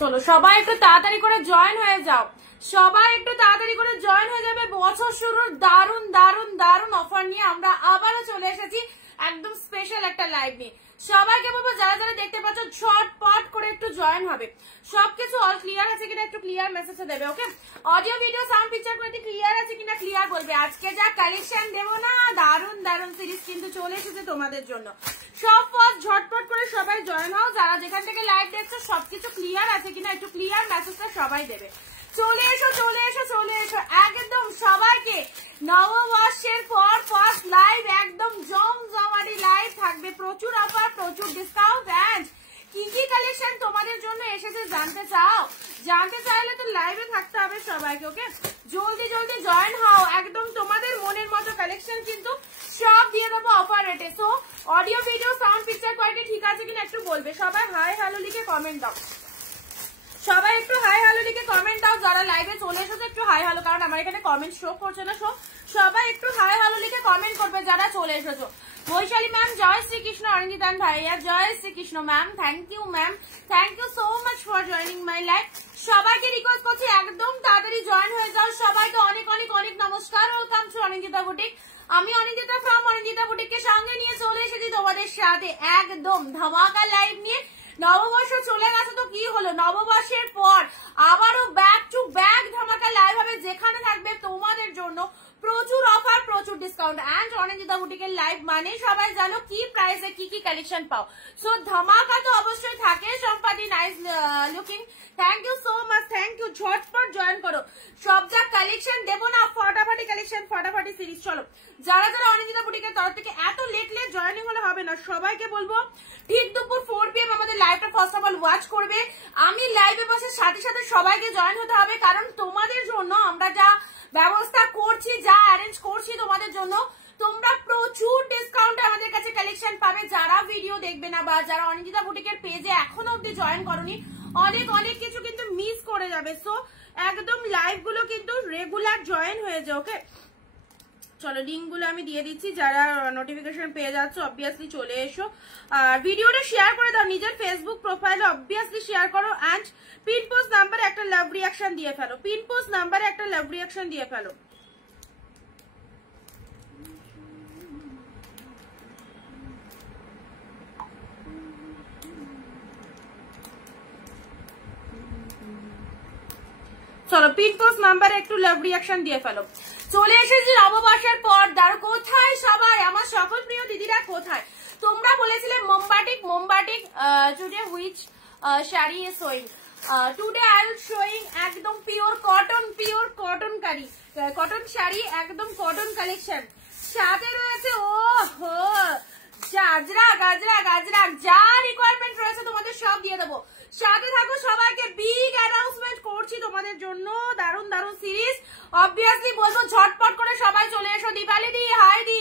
চলো সবাই একটু তাড়াতাড়ি করে জয়েন হয়ে যাও, সবাই একটু তাড়াতাড়ি করে জয়েন হয়ে যাবে। বছর শুরুর দারুন দারুন দারুন অফার নিয়ে আমরা আবারও চলে এসেছি একদম স্পেশাল একটা লাইভ নিয়ে। সবাইকে বলবো যারা যারা দেখতে পাচ্ছ ঝটপট করে একটু জয়েন হবে। সবকিছু অল ক্লিয়ার আছে কিনা একটু ক্লিয়ার মেসেজ দেবে, okay? Audio video sound picture quality clear আছে কিনা ক্লিয়ার বলবে। আজকে যা কালেকশন দেবো না, দারুন দারুন সিরিজ কিন্তু চলে এসেছে তোমাদের জন্য। সব ফার্স্ট ঝটপট করে সবাই জয়েন হও। যারা যেখান থেকে লাইভ দেখছো সবকিছু ক্লিয়ার আছে কিনা একটু ক্লিয়ার মেসেজটা সবাই দেবে। চলে এসো চলে এসো চলে এসো একদম সবাইকে। নববর্ষের পর ফার্স্ট লাইভ, একদম জমজমাটি লাইভ থাকবে, প্রচুর অফার প্রচুর ডিসকাউন্ট। এন্ড কি কি কালেকশন তোমাদের জন্য এসেছে জানতে চাও? জানতে চাইলে তো লাইভে থাকতে হবে সবাইকে, ওকে? জলদি জলদি জয়েন হও, একদম তোমাদের মনের মতো কালেকশন কিন্তু সব দিয়ে দেবো অফার রেটে। So audio video sound picture quality ঠিক আছে কিনা একটু বলবে। সবাই হাই হ্যালো লিখে কমেন্ট দাও, সবাই একটু হাই হ্যালো লিখে কমেন্ট দাও। যারা লাইভে চলে এসেছে একটু হাই হ্যালো, কারণ আমার এখানে কমেন্ট শো করছে না। সবাই একটু হাই হ্যালো লিখে কমেন্ট করবে যারা চলে এসেছো। বৈশালী ম্যাম জয় শ্রীকৃষ্ণ, অরঞ্জিতান ভাইয়া জয় Shri Krishna ma'am, thank you ma'am, thank you so much for joining my live. সবাইকে রিকোয়েস্ট করছি একদম তাড়াতাড়ি জয়েন হয়ে যাও। সবাইকে অনেক অনেক অনেক নমস্কার, ওয়েলকাম টু অরঞ্জিতা বুটিক। আমি অরঞ্জিতা ফ্রম অরঞ্জিতা বুটিককে সঙ্গে নিয়ে চলে এসেছি তোমাদের সাথে একদম ধামাকা লাইভ নিয়ে। নববর্ষ চলে গেছে তো কি হলো, নববর্ষের পর আবারও ব্যাক টু ব্যাক ধামাকা লাইভ হবে, যেখানে থাকবে তোমাদের জন্য প্রচুর অফার প্রচুর ডিসকাউন্ট। এন্ড অরঞ্জিতা বুটিকের লাইভ মানে সবাই জানো কি প্রাইসে কি কি কালেকশন পাও। সো ধামাকা তো অবশ্যই থাকে। সম্পাদি nice looking, thank you so much, thank you. ঝটপট জয়েন করো, সব যা কালেকশন দেবো না, ফটাফটি কালেকশন ফটাফটি সিরিজ। চলো যারা যারা অরঞ্জিতা বুটিকের তরফ থেকে এত লেট জয়েনিং হলে হবে না, সবাইকে বলবো ঠিক দুপুর 4 PM আমাদের লাইভটা ফার্স্ট অফ অল ওয়াচ করবে। আমি লাইভে বসে সাথে সাথে সবাইকে জয়েন হতে হবে, কারণ তোমাদের জন্য আমরা যা ব্যবস্থা করছি, যা অ্যারেঞ্জ করছি তোমাদের জন্য, তোমরা প্রচুর ডিসকাউন্টে আমাদের কাছে কালেকশন পাবে। যারা ভিডিও দেখবে না বা যারা অরঞ্জিতা বুটিকের পেজে এখনো অব্দি জয়েন করনি, অনেক অনেক কিছু কিন্তু মিস করে যাবে। সো একদম লাইভ গুলো কিন্তু রেগুলার জয়েন হয়ে যাও, ওকে? চলো লিঙ্ক গুলো আমি দিয়ে দিচ্ছি, যারা নোটিফিকেশন পেয়ে যাচ্ছে অবভিয়াসলি চলে এসো। আর ভিডিওটা শেয়ার করে দাও নিজের ফেসবুক প্রোফাইলে, অবভিয়াসলি শেয়ার করো। অ্যান্ড পিন পোস্ট নাম্বারে একটা লাভ রিয়াকশন দিয়ে ফেলো, পিন পোস্ট নাম্বারে একটা লাভ রিয়াকশন দিয়ে ফেলো। চলো পিন পোস্ট নাম্বারে একটু লাভ রিয়াকশন দিয়ে ফেলো। চলে এসেছি নববর্ষের পর। দাঁড়ো কোথায় সবাই, আমার সকল প্রিয় দিদিরা কোথায়? তোমরা বলেছিলে মোমবাটিক মোমবাটিক, today which sari is showing? Today I will showing একদম পিওর কটন কারি, কটন শাড়ি, একদম কটন কালেকশন। সাথে রয়েছে ও হো গাজরা গাজরা গাজরা, যা রিকোয়ারমেন্ট রয়েছে তোমাদের সব দিয়ে দেবো। সাথে থাকো, সবাইকে বিগ অ্যানাউন্সমেন্ট করছি তোমাদের জন্য, দারুন দারুন সিরিজ। অবভিয়াসলি বলবো ঝটপট করে সবাই চলে এসো। দীপালি দি হাই দি,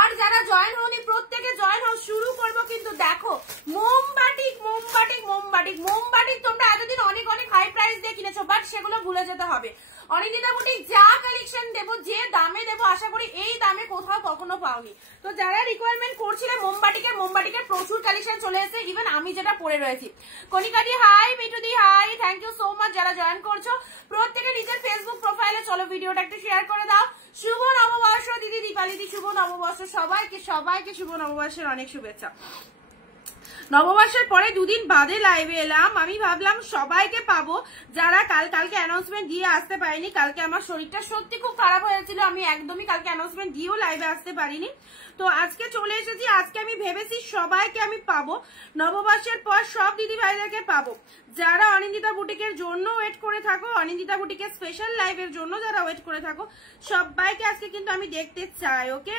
আর যারা জয়েন হওনি প্রত্যেকে জয়েন হও। শুরু করবো কিন্তু দেখো মোমবাটিক মোমবাটিক মোমবাটিক মোমবাটিক তোমরা এতদিন অনেক অনেক হাই প্রাইস দিয়ে কিনেছো, বাট সেগুলো ভুলে যেতে হবে। অরঞ্জিতা বুটিক যা কালেকশন দেবো, যে দামে দেবো, আশা করি এই দামে কোথাও কখনো পাওনি। তো যারা রিকোয়ারমেন্ট করছিলে মোমবাটিকের প্রচুর কালেকশন চলে এসেছে, ইভেন আমি যেটা পরে রয়েছি। কনিকা দি হাই, মিঠু দি hi, thank you so much যারা জয়েন করছো প্রত্যেকে নিজের ফেসবুক প্রোফাইলে। চলো ভিডিওটা একটু শেয়ার করে দাও। শুভ নববর্ষ, সবাইকে সবাইকে শুভ নববর্ষের অনেক শুভেচ্ছা। নববর্ষের পরে দুদিন বাদে লাইভে এলাম, আমি ভাবলাম সবাইকে পাবো যারা কালকে অ্যানাউন্সমেন্ট দিয়ে আসতে পারিনি। কালকে আমার শরীরটা সত্যি খুব খারাপ হয়েছিল, আমি একদমই কালকে অ্যানাউন্সমেন্ট দিয়েও লাইভে আসতে পারিনি। তো আজকে চলে এসেছি, আজকে আমি ভেবেছি সবাইকে আমি পাবো, নববর্ষের পর সব দিদি ভাইদেরকে পাবো। যারা অনিন্দিতা বুটিকের জন্য ওয়েট করে থাকো, অনিন্দিতা বুটিকের স্পেশাল লাইভের জন্য যারা ওয়েট করে থাকো, সবাইকে আজকে কিন্তু আমি দেখতে চাই। ওকে,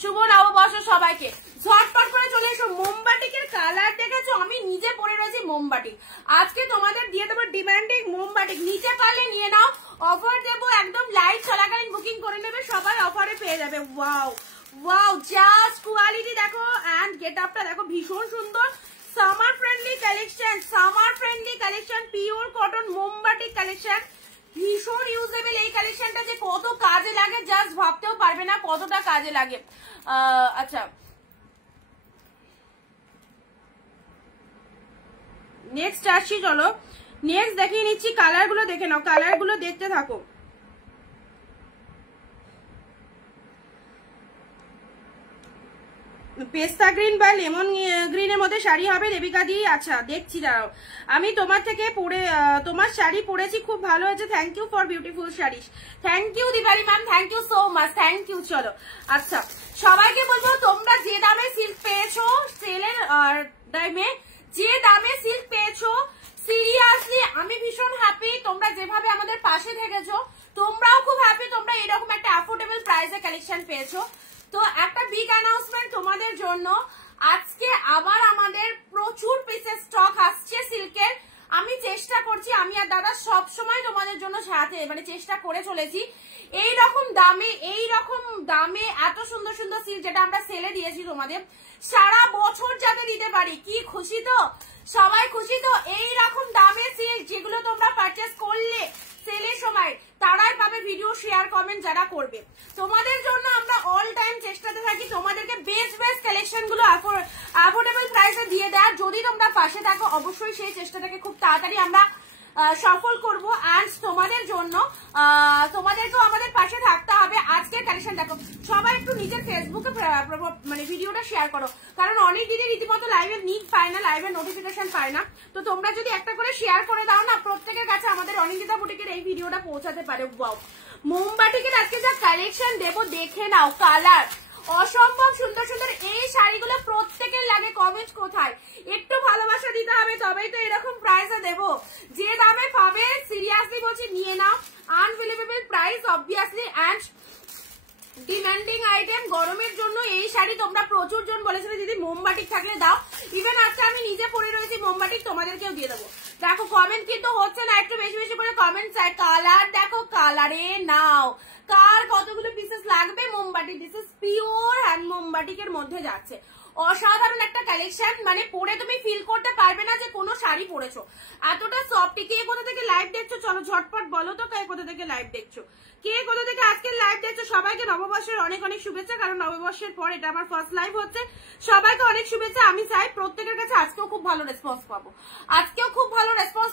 শুভ নববর্ষ সবাইকে। ঝটপট করে চলে এসো। মোমবাটিকের কালার দেখেছো, আমি নিজে পরে রয়েছি মোমবাটিক। আজকে তোমাদের দিয়ে দেবো ডিমান্ডিং মোমবাটিক, নিচে পারলে নিয়ে নাও, অফার দেবো একদম লাইভ চলাকালীন বুকিং করে নেবে, সবাই অফারে পেয়ে যাবে। ওয়াও ওয়াও, জাস্ট কোয়ালিটি দেখো এন্ড গেট আপটা দেখো, ভীষণ সুন্দর। Summer friendly collection, summer friendly collection, pure cotton মোমবাটিক কালেকশন, ভীষণ ইউজেবল। এই কালেকশনটা যে কত কাজে লাগে জাস্ট ভাবতেও পারবে না কতটা কাজে লাগে। আচ্ছা, নেক্সট আসছি, চলো নেক্সট দেখিয়ে নিচ্ছি। কালার গুলো দেখে নাও, কালার গুলো দেখতে থাকো। পেস্তা গ্রিন বা লেমন গ্রিনের মধ্যে শাড়ি হবে দেবিকা দি। আচ্ছা দেখছি, দাঁড়াও, আমি তোমার থেকে পরে তোমার শাড়ি পরেছি, খুব ভালো হয়েছে, thank you for beautiful sari. Thank you Diwali ma'am, thank you so much, thank you. চলো আচ্ছা, সবাইকে বলবো তোমরা যে দামে সিল্ক পেয়েছো, সেলের দামে যে দামে সিল্ক পেয়েছো, সিরিয়াসলি আমি ভীষণ হ্যাপি। তোমরা যেভাবে আমাদের পাশে থেকেছো, তোমরাও খুব হ্যাপি, তোমরা এরকম একটা অ্যাফোর্ডেবল প্রাইসে কালেকশন পেয়েছো। তো একটা বিগ অ্যানাউন্সমেন্ট তোমাদের জন্য, আজকে আবার আমাদের প্রচুর পিসের স্টক আসছে সিল্কের। আমি চেষ্টা করছি, আমি আর দাদা সব সময় তোমাদের জন্য সাথে মানে চেষ্টা করে চলেছি এই রকম দামে এত সুন্দর সুন্দর সিল্ক যেটা আমরা সেলে দিয়েছি তোমাদের, সারা বছর যাতে দিতে পারি। কি খুশি তো, সবাই খুশি তো? এই রকম দামে সিল্ক যেগুলো তোমরা পারচেস করলে সেলের সময়, তারাই পাবে ভিডিও শেয়ার কমেন্ট যারা করবে। তোমাদের জন্য আমরা অল টাইম চেষ্টাতে থাকি তোমাদেরকে বেস্ট কালেকশন গুলো অ্যাফোর্ডেবল প্রাইসে দিয়ে দেওয়ার। যদি তোমরা পাশে থাকো, অবশ্যই সেই চেষ্টাটাকে খুব তাড়াতাড়ি আমরা সফল করবো। অ্যান্ড তোমাদের জন্য তোমাদেরকেও আমাদের পাশে থাকতে হবে। আজকের কালেকশন দেখো, সবাই একটু নিজের ফেসবুকে মানে ভিডিওটা শেয়ার করো, কারণ অনেক দিদি রীতিমতো লাইভের নিড পায় না, লাইভের নোটিফিকেশন পায় না। তো তোমরা যদি একটা করে শেয়ার করে দাও না, প্রত্যেকের কাছে আমাদের অনিন্দিতা বুটিকের এই ভিডিওটা পৌঁছাতে পারে। ওয়াও, মোমবাটিকের আজকে যা কালেকশন দেবো দেখে নাও, কালার অসম্ভব সুন্দর সুন্দর। এই শাড়িগুলো প্রত্যেকের লাগে, কমেন্ট কোথায়, একটু ভালোবাসা দিতে হবে, তবেই তো এরকম প্রাইসে দেবো। যে দামে পাবে সিরিয়াসলি বলছি নিয়ে নাও, unbelievable price obviously and demanding item. গরমের জন্য এই শাড়ি তোমরা প্রচুর জন বলেছিলে দিদি মোমবাটিক থাকলে দাও, ইভেন আজকে আমি নিজে পরে রয়েছি মোমবাটিক, তোমাদেরকেও দিয়ে দেবো। দেখো কমেন্ট কিন্তু হচ্ছে না, একটু বেশি বেশি করে কমেন্ট চাই। কালার দেখো, কালারে নাও, কার কতগুলো পিসেস লাগবে মোমবাটিক। দিস ইজ পিওর হ্যান্ড মোমবাটিকের মধ্যে যাচ্ছে, অসাধারণ একটা কালেকশন। মানে পরে তুমি ফিল করতে পারবে না যে কোনো শাড়ি পরেছো, এতটা সফট। কে কোথা থেকে লাইভ দেখছো চলো ঝটপট বলো তো, কে কোথা থেকে লাইভ দেখছো, কে কোথা থেকে আজকের লাইভ দেখছো। সবাইকে নববর্ষের অনেক অনেক শুভেচ্ছা, কারণ নববর্ষের পর এটা আমার ফার্স্ট লাইভ হচ্ছে। সবাইকে অনেক শুভেচ্ছা। আমি চাই প্রত্যেকের কাছে আজকেও খুব ভালো রেসপন্স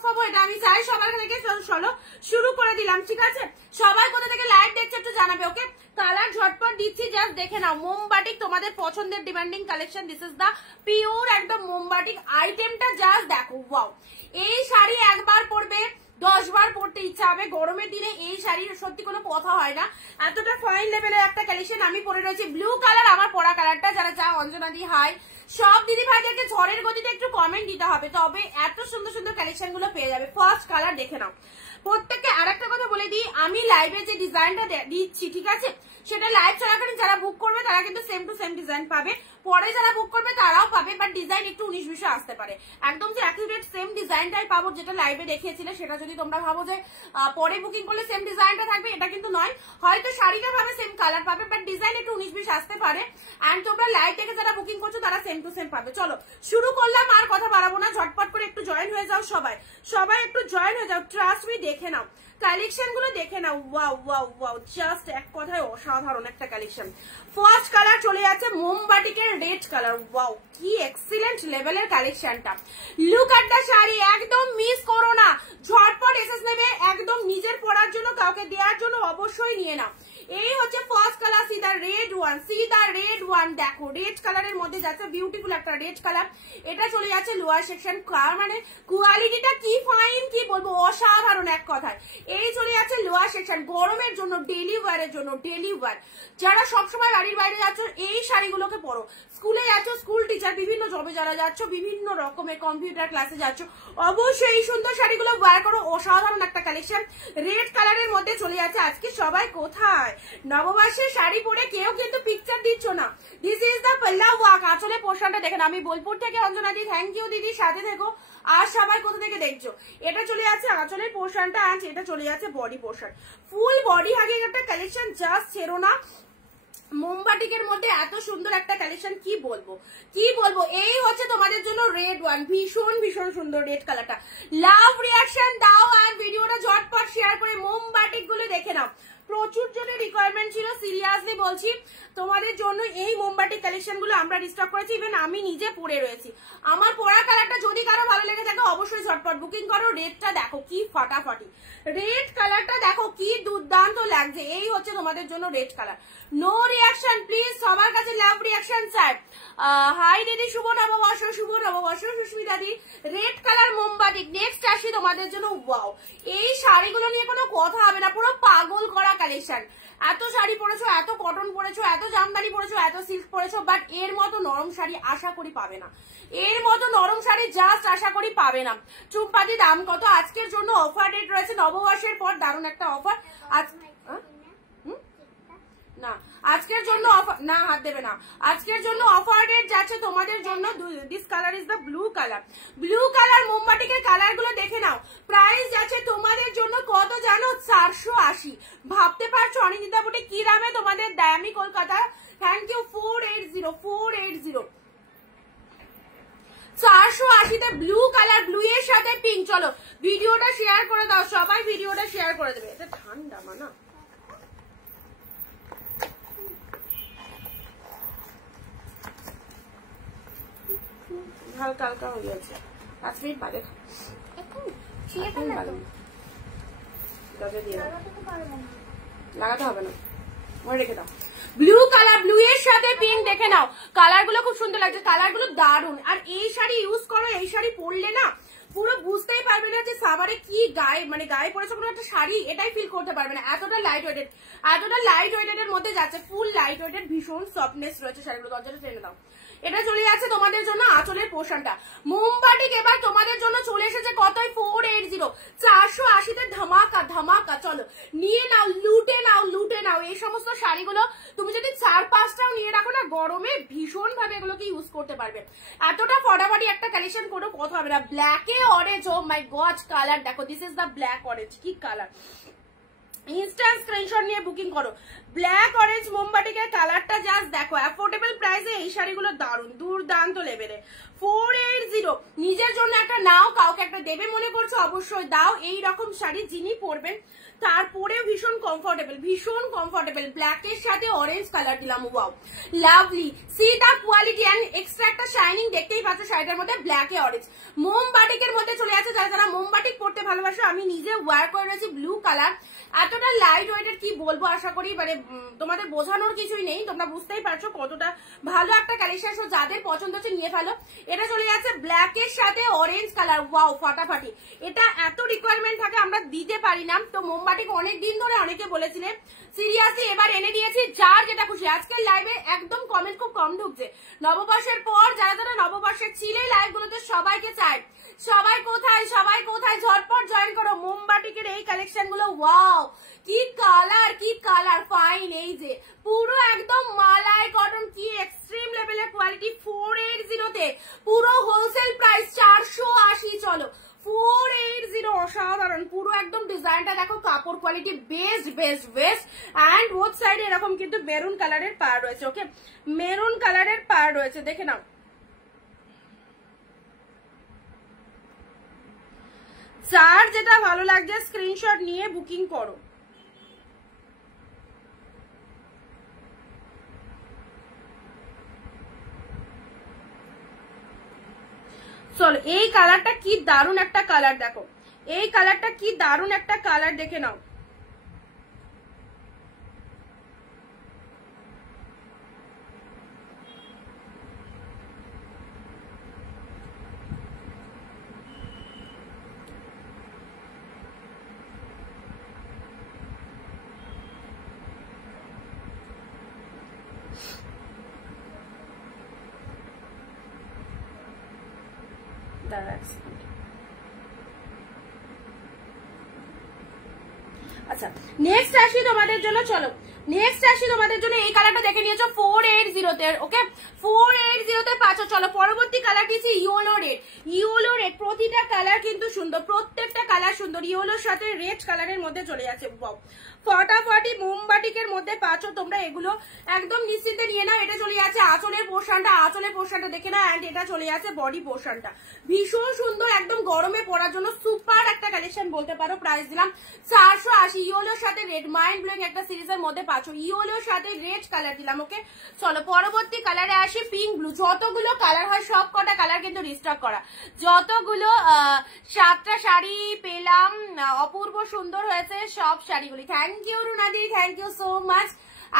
পাবো, এটা আমি চাই সবার থেকে। চলো শুরু করে দিলাম, ঠিক আছে? সবাই কোথা থেকে লাইভ দেখছে একটু জানাবে। ওকে, কালার ঝটপট দিচ্ছি, জাস্ট দেখে নাও। মোমবাটিক তোমাদের পছন্দের demanding collection, this is the pure একদম মোমবাটিক আইটেমটা, জাস্ট দেখো। ওয়াও, এই শাড়ি একবার পরবে 10 বার পরতে ইচ্ছা হবে। গরমের দিনে এই শাড়ির সত্যি কোনো কথা হয় না, এতটা ফাইন লেভেলের একটা কালেকশন। আমি পরে রয়েছি ব্লু কালার, আমার পরা কালারটা। যারা চাও অঞ্জনা দি হাই, সব দিদি ভাইদেরকে ঝড়ের গতিতে একটু কমেন্ট দিতে হবে, তবে এত সুন্দর সুন্দর কালেকশন গুলো পেয়ে যাবে। ফার্স্ট কালার দেখে নাও। প্রত্যেককে আরেকটা কথা বলে দিই, আমি লাইভে যে ডিজাইনটা দিচ্ছি, ঠিক আছে, সেটা লাইভ চলাকালীন যারা বুক করবে তারা কিন্তু সেম টু সেম ডিজাইন পাবে, পরে যারা বুক করবে তারাও পাবে, বাট ডিজাইন একটু 19-20 আসতে পারে। একদম যে অ্যাকুরেট সেম ডিজাইনটাই পাবো যেটা লাইভে দেখিয়েছিলে, সেটা যদি তোমরা ভাবো যে পরে বুকিং করলে সেম ডিজাইনটা থাকবে, এটা কিন্তু নয়। হয়তো শাড়িটা ভাবে সেম কালার পাবে, বাট ডিজাইন একটু 19-20 আসতে পারে। এন্ড তোমরা লাইভ থেকে যারা বুকিং করছো তারা সেম টু সেম পাবে। চলো শুরু করলাম, আর কথা বাড়াবো না, ঝটপট করে একটু জয়েন হয়ে যাও। সবাই একটু জয়েন হয়ে যাও। ট্রাস্ট মি, দেখে নাও কালেকশন গুলো, দেখে নাও। ওয়াও ওয়াও ওয়াও, জাস্ট এক কথায় অসাধারণ একটা কালেকশন। ফার্স্ট কালার চলে যাচ্ছে মোমবাটিকের রেড কালার। ওয়াও, কি এক্সিলেন্ট লেভেলের কালেকশনটা। লুক এট দ্য শাড়ি, একদম মিস করো না, ঝটপট এসএস নেবে, একদম নিজের পরার জন্য, কাউকে দেওয়ার জন্য অবশ্যই নিয়ে নাও। এই হচ্ছে ফার্স্ট কালার, সি দা রেড ওয়ান, সি দা রেড ওয়ান, দেখো রেড কালারের মধ্যে যাচ্ছে, বিউটিফুল একটা রেড কালার। এটা চলে যাচ্ছে লোয়ার সেকশন, মানে কোয়ালিটিটা কি ফাইন, কি বলবো, অসাধারণ এক কথায়। এই চলে যাচ্ছে লোয়ার সেকশন, গরমের জন্য, ডেলি ওয়ারের জন্য, ডেলি ওয়ার। যারা সবসময় বাড়ির বাইরে যাচ্ছ এই শাড়িগুলোকে পরো, স্কুলে যাচ্ছ, স্কুল টিচার, বিভিন্ন জবে যারা যাচ্ছ, বিভিন্ন রকমের কম্পিউটার ক্লাসে যাচ্ছ, অবশ্যই এই সুন্দর শাড়িগুলো ওয়্যার করো, অসাধারণ একটা কালেকশন। রেড কালারের মধ্যে চলে যাচ্ছে। আজকে সবাই কোথায় নববর্ষের শাড়ি পরে কেউ কিন্তু পিকচার দিচ্ছ না। দিস ইজ দ্য পাল্লা ওয়ার্ক। আঁচলে পোর্শনটা দেখেন, আমি বোলপুর থেকে অঞ্জনা দি, থ্যাংক ইউ দিদি, সাথে থেকো। আর সবাই কোথা থেকে দেখছো, এটা চলে যাচ্ছে আঁচলের পোর্শনটা, আর এটা চলে যাচ্ছে body portion, full body hugging একটা কালেকশন, জাস্ট ছেড়ো না। মোমবাটিকের মধ্যে এত সুন্দর একটা কালেকশন, কি বলবো কি বলবো। এই হচ্ছে তোমাদের জন্য রেড ওয়ান, ভীষণ ভীষণ সুন্দর রেড কালারটা। লাভ রিয়াকশন দাও আর ভিডিওটা ঝটপট শেয়ার করে মোমবাটিক গুলো দেখে নাও। প্রচুর জনের রিকোয়ারমেন্ট ছিল, সিরিয়াসলি বলছি তোমাদের জন্য এই মোমবাটি কালেকশন গুলো আমরা রিস্টক করেছি, ইভেন আমি নিজে পরে রয়েছি। আমার পরা কালারটা যদি কারো ভালো লেগে থাকে অবশ্যই ঝটপট বুকিং করো। রেডটা দেখো কি ফাটাফাটি, রেড কালারটা দেখো কি দুর্দান্ত লাগছে। এই হচ্ছে তোমাদের জন্য red colour. No reaction please, সবার কাছে লাভ রিয়াকশন চাই। হাই দিদি, শুভ নববর্ষ, শুভ নববর্ষ সুস্মিতা দি। রেড কালার মোমবাটিক। নেক্সট আসি তোমাদের জন্য, ওয়াও, এই শাড়িগুলো নিয়ে কোনো কথা হবে না, পুরো পাগল করা কালেকশন। এত শাড়ি পরেছো, এত কটন পরেছো, এত জামদানি পরেছো, এত সিল্ক পরেছো, বাট এর মতো নরম শাড়ি আশা করি পাবে না। এর মতো নরম শাড়ি জাস্ট আশা করি পাবে না। চুম্পাদি দাম কত? আজকের জন্য অফার রেট রয়েছে, নববর্ষের পর দারুণ একটা অফার। না আজকের জন্য অফার, না হাত দেবে না, আজকের জন্য অফার রেট যাচ্ছে তোমাদের জন্য। This colour is the blue colour. Blue colour মোমবাটিকের কালার গুলো দেখে নাও। প্রাইস যাচ্ছে তোমাদের জন্য কত জানো? 480। ভাবতে পারছো অনিন্দিতা বুটিক কি দামে তোমাদের দেয়? আমি কলকাতা, থ্যাংক ইউ। 480 480-তে ব্লু কালার, ব্লু এর সাথে পিঙ্ক। চলো ভিডিওটা শেয়ার করে দাও, সবাই ভিডিওটা শেয়ার করে দেবে। এটা ঠান্ডা মানা, হালকা হালকা হয়ে গেছে। 5 মিনিট বাদে লাগাতে হবে না, মনে রেখে দাও। ব্লু কালার, ব্লু এর সাথে পিঙ্ক দেখে নাও, কালার গুলো খুব সুন্দর লাগছে, কালার গুলো দারুন। আর এই শাড়ি ইউজ করো, এই শাড়ি পরলে না পুরো বুঝতেই পারবে না যে সামারে কি গায়ে, মানে গায়ে পড়েছে কোনো একটা শাড়ি, এটাই ফিল করতে পারবে না। এতটা লাইট ওয়েটেড, এতটা লাইট ওয়েটেড এর মধ্যে যাচ্ছে, ফুল লাইট ওয়েটেড, ভীষণ সফটনেস রয়েছে শাড়িগুলো। দরজাটা টেনে দাও। এটা চলে যাচ্ছে তোমাদের জন্য আঁচলের পোর্শনটা। মোমবাটিক এবার তোমাদের জন্য চলে এসেছে কতই? 480। 480-তে ধামাকা ধামাকা। চলো নিয়ে নাও, লুটে নাও, লুটে নাও। এই সমস্ত শাড়িগুলো তুমি যদি 4-5টাও নিয়ে রাখো না, গরমে ভীষণ ভাবে এগুলোকে ইউজ করতে পারবে। এতটা ফটাফটি একটা কালেকশন কোনো কথা হবে না। ব্ল্যাকে অরেঞ্জ, ও মাই গড, কালার দেখো, this is the black orange, কি কালার। ইনস্ট্যান্ট স্ক্রিনশট নিয়ে বুকিং করো। ব্ল্যাক অরেঞ্জ মোমবাটিকের কালারটা জাস্ট দেখো। অ্যাফোর্ডেবল প্রাইসে এই শাড়িগুলো দারুণ, দুর্দান্ত লেভেলে। 480। নিজের জন্য একটা নাও, কাউকে একটা দেবে মনে করছো, অবশ্যই দাও। এই রকম শাড়ি যিনি পরবেন তারপরে ভীষণ কমফোর্টেবল, ভীষণ কমফোর্টেবল। ব্ল্যাকের সাথে অরেঞ্জ কালার দিলাম, wow lovely. See the quality and extra একটা শাইনিং দেখতেই পাচ্ছ শাড়িটার মধ্যে, ব্ল্যাকে অরেঞ্জ। মোমবাটিকের মধ্যে চলে যাচ্ছে, যারা যারা মোমবাটিক পড়তে ভালোবাসো, আমি নিজে ওয়্যার করে রয়েছি ব্লু কালার। এতটা লাইট ওয়েটের কি বলবো, আশা করি মানে তোমাদের বোঝানোর কিছুই নেই, তোমরা বুঝতেই পারছো কতটা ভালো একটা কালেকশন। যাদের পছন্দ হচ্ছে নিয়ে ফেলো। এটা চলে যাচ্ছে ব্ল্যাকের সাথে অরেঞ্জ কালার, ওয়াও ফাটাফাটি। এটা এত রিকোয়ারমেন্ট থাকে, আমরা দিতে পারি না। তো মোমবাটিক অনেক দিন ধরে অনেকে বলেছিলেন, সিরিয়াসলি এবার এনে দিয়েছি। যার যেটা খুশি। আজকের লাইভে একদম কমেন্ট খুব কম ঢুকছে। নববর্ষের পর যারা যারা নববর্ষের ছিলে লাইভগুলোতে সবাইকে চাই, সবাই কোথায়, সবাই কোথায়, ঝটপট জয়েন করো। মোমবাটিকের এই কালেকশন গুলো, ওয়াও কি কালার, কি কালার ফাইন। এই যে পুরো একদম মালাই কটন, কি এক্সট্রিম লেভেলের কোয়ালিটি। 480-তে পুরো হোলসেল প্রাইস 480। চলো 480, অসাধারণ। পুরো একদম ডিজাইনটা দেখো, কাপড় quality best best best. And both সাইডে এরকম কিন্তু মেরুন কালারের পার রয়েছে। ওকে, মেরুন কালারের পার রয়েছে, দেখে নাও। যার যেটা ভালো লাগছে স্ক্রিনশট নিয়ে বুকিং করো। চলো, এই কালারটা কি দারুণ একটা কালার দেখো, এই কালারটা কি দারুণ একটা কালার, দেখে নাও। আচ্ছা নেক্সট আসি তোমাদের জন্য, চলো নেক্সট আসি তোমাদের জন্য। এই কালারটা দেখে নিয়েছো 480 তে, ওকে 480 তে পাচ্ছ। চলো পরবর্তী কালার দিয়েছি ইয়েলো রেড। ইয়েলো রেড প্রতিটা কালার কিন্তু সুন্দর, প্রত্যেকটা কালার সুন্দর। ইয়েলোর সাথে রেড কালারের মধ্যে চলে যাচ্ছে, ফটাফটি মোমবাটিকের মধ্যে পাচ্ছ তোমরা। এগুলো একদম নিশ্চিন্তে নিয়ে নাও। এটা চলে যাচ্ছে আঁচলের পোর্শনটা, আঁচলের পোর্শনটা দেখে নাও। অ্যান্ড এটা চলে যাচ্ছে বডি পোর্শনটা, ভীষণ সুন্দর, একদম গরমে পরার জন্য সুপার একটা কালেকশন বলতে পারো। প্রাইস দিলাম 480। ইয়েলোর সাথে রেড, মাইন্ড ব্লোয়িং একটা সিরিজের মধ্যে পাচ্ছ। ইয়েলোর সাথে রেড কালার দিলাম, ওকে। চলো পরবর্তী কালারে আসি পিঙ্ক ব্লু। যতগুলো কালার হয় সব কটা কালার কিন্তু রিস্টক করা। যতগুলো 7টা শাড়ি পেলাম, অপূর্ব সুন্দর হয়েছে সব শাড়িগুলি। Thank you Runadi, thank you so much.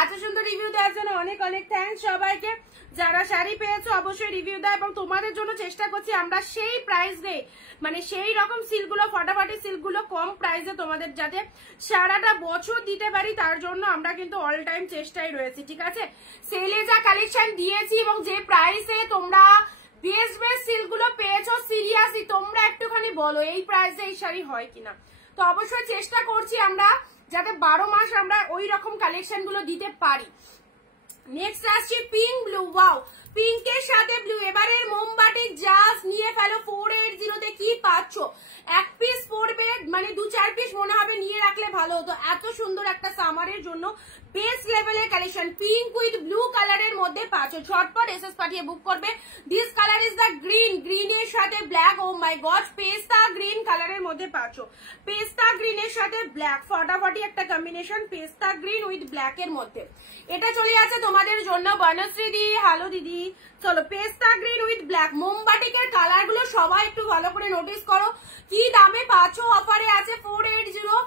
এত সুন্দর রিভিউ দেওয়ার জন্য অনেক অনেক থ্যাংকস সবাইকে। যারা শাড়ি পেয়েছো অবশ্যই রিভিউ দাও, এবং তোমাদের জন্য চেষ্টা করছি আমরা সেই প্রাইস রে, মানে সেই রকম সিল্কগুলো, ফটাফটি সিল্কগুলো কম প্রাইসে তোমাদের যাতে সারাটা বছর দিতে পারি, তার জন্য আমরা কিন্তু অল টাইম চেষ্টায় রয়েছি, ঠিক আছে। সেলে যা কালেকশন দিয়েছি এবং যে প্রাইসে তোমরা বেস্ট বেস্ট সিল্কগুলো পেয়েছো, সিরিয়াসলি তোমরা একটুখানি বলো এই প্রাইসে এই শাড়ি হয় কিনা। তো অবশ্যই চেষ্টা করছি আমরা যাতে 12 মাস আমরা ওই রকম কালেকশন গুলো দিতে পারি। নেক্সট আসছে পিঙ্ক ব্লু। ওয়াও, পিঙ্কের সাথে ব্লু। এবারে মোমবাটি জাস্ট নিয়ে ফেলো। 480 তে কি পাচ্ছ? এক পিস পড়বে, মানে 2-4 পিস মনে হবে নিয়ে রাখলে ভালো হতো। এত সুন্দর একটা সামারের জন্য বেস্ট লেভেলের কালেকশন। পিঙ্ক উইথ ব্লু কালারের মধ্যে পাচ্ছ। ঝটপট এসএস পাঠিয়ে বুক করবে। This colour is the green, গ্রিনের সাথে ব্ল্যাক। ও মাই গড, পেস্তা গ্রিন কালারের মধ্যে পাচ্ছ। পেস্তা গ্রিনের সাথে ব্ল্যাক, ফটাফটি একটা কম্বিনেশন, পেস্তা গ্রিন উইথ ব্ল্যাক এর মধ্যে। এটা চলে যাচ্ছে তোমাদের জন্য বনশ্রী দি। হ্যালো দিদি। চলো পেস্তা গ্রিন উইথ ব্ল্যাক। মোমবাটিকের কালার গুলো সবাই একটু ভালো করে নোটিস করো। কি দামে পাচ্ছ? অফারে আছে 480।